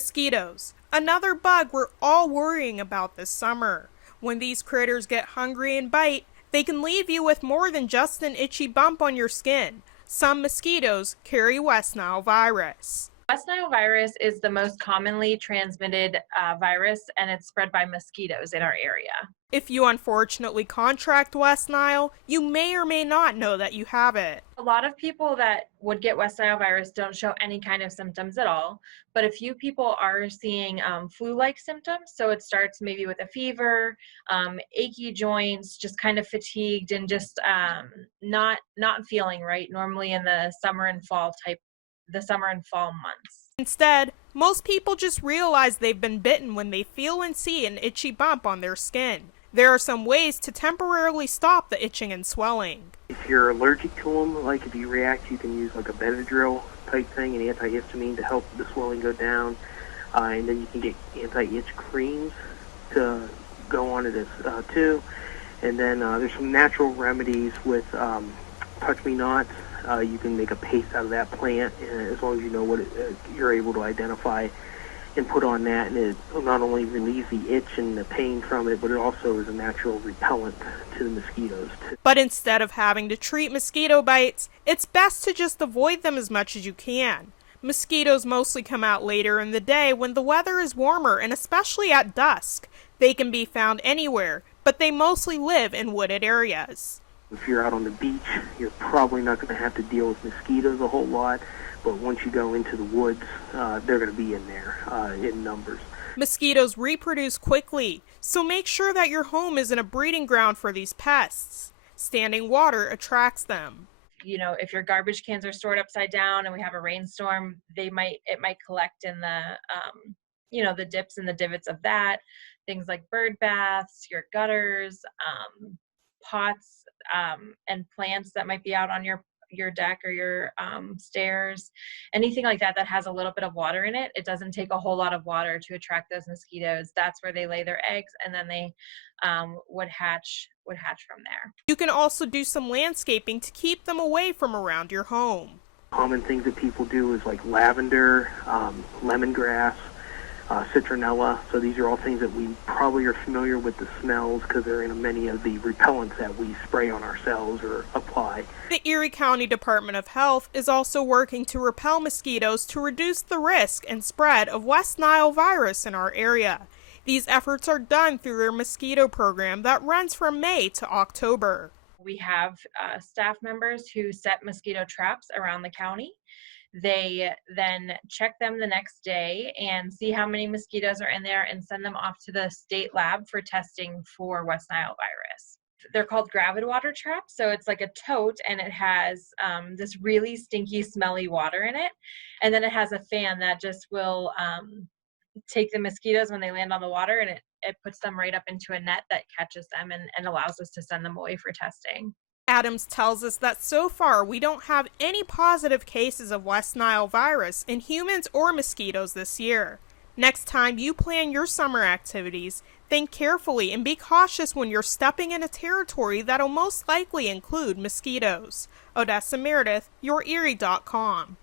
Mosquitoes, another bug we're all worrying about this summer. When these critters get hungry and bite, they can leave you with more than just an itchy bump on your skin. Some mosquitoes carry West Nile virus. West Nile virus is the most commonly transmitted virus, and it's spread by mosquitoes in our area. If you unfortunately contract West Nile, you may or may not know that you have it. A lot of people that would get West Nile virus don't show any kind of symptoms at all, but a few people are seeing flu-like symptoms. So it starts maybe with a fever, achy joints, just kind of fatigued, and just not feeling right. Normally in the summer and fall months. Instead, most people just realize they've been bitten when they feel and see an itchy bump on their skin. There are some ways to temporarily stop the itching and swelling. If you're allergic to them, like if you react, you can use like a Benadryl type thing, an antihistamine to help the swelling go down. And then you can get anti-itch creams to go on to this too. And then there's some natural remedies with touch-me-nots. You can make a paste out of that plant, as long as you know what you're able to identify and put on that, and it not only relieves the itch and the pain from it, but it also is a natural repellent to the mosquitoes. But instead of having to treat mosquito bites, it's best to just avoid them as much as you can. Mosquitoes mostly come out later in the day when the weather is warmer, and especially at dusk. They can be found anywhere, but they mostly live in wooded areas. If you're out on the beach, you're probably not going to have to deal with mosquitoes a whole lot, but once you go into the woods, they're going to be in there in numbers. Mosquitoes reproduce quickly, so make sure that your home isn't a breeding ground for these pests. Standing water attracts them. You know, if your garbage cans are stored upside down and we have a rainstorm, it might collect in the the dips and the divots of that. Things like bird baths, your gutters, pots, and plants that might be out on your deck or your stairs, anything like that that has a little bit of water in it. It doesn't take a whole lot of water to attract those mosquitoes. That's where they lay their eggs, and then they would hatch from there. You can also do some landscaping to keep them away from around your home. Common things that people do is like lavender, lemongrass, citronella. So these are all things that we probably are familiar with the smells because they're in many of the repellents that we spray on ourselves or apply. The Erie County Department of Health is also working to repel mosquitoes to reduce the risk and spread of West Nile virus in our area. These efforts are done through their mosquito program that runs from May to October. We have staff members who set mosquito traps around the county. They then check them the next day and see how many mosquitoes are in there and send them off to the state lab for testing for West Nile virus. They're called gravid-water traps, so it's like a tote, and it has this really stinky, smelly water in it, and then it has a fan that just will take the mosquitoes when they land on the water, and it puts them right up into a net that catches them and allows us to send them away for testing. Adams tells us that so far we don't have any positive cases of West Nile virus in humans or mosquitoes this year. Next time you plan your summer activities, think carefully and be cautious when you're stepping in a territory that'll most likely include mosquitoes. Odessa Meredith, YourErie.com.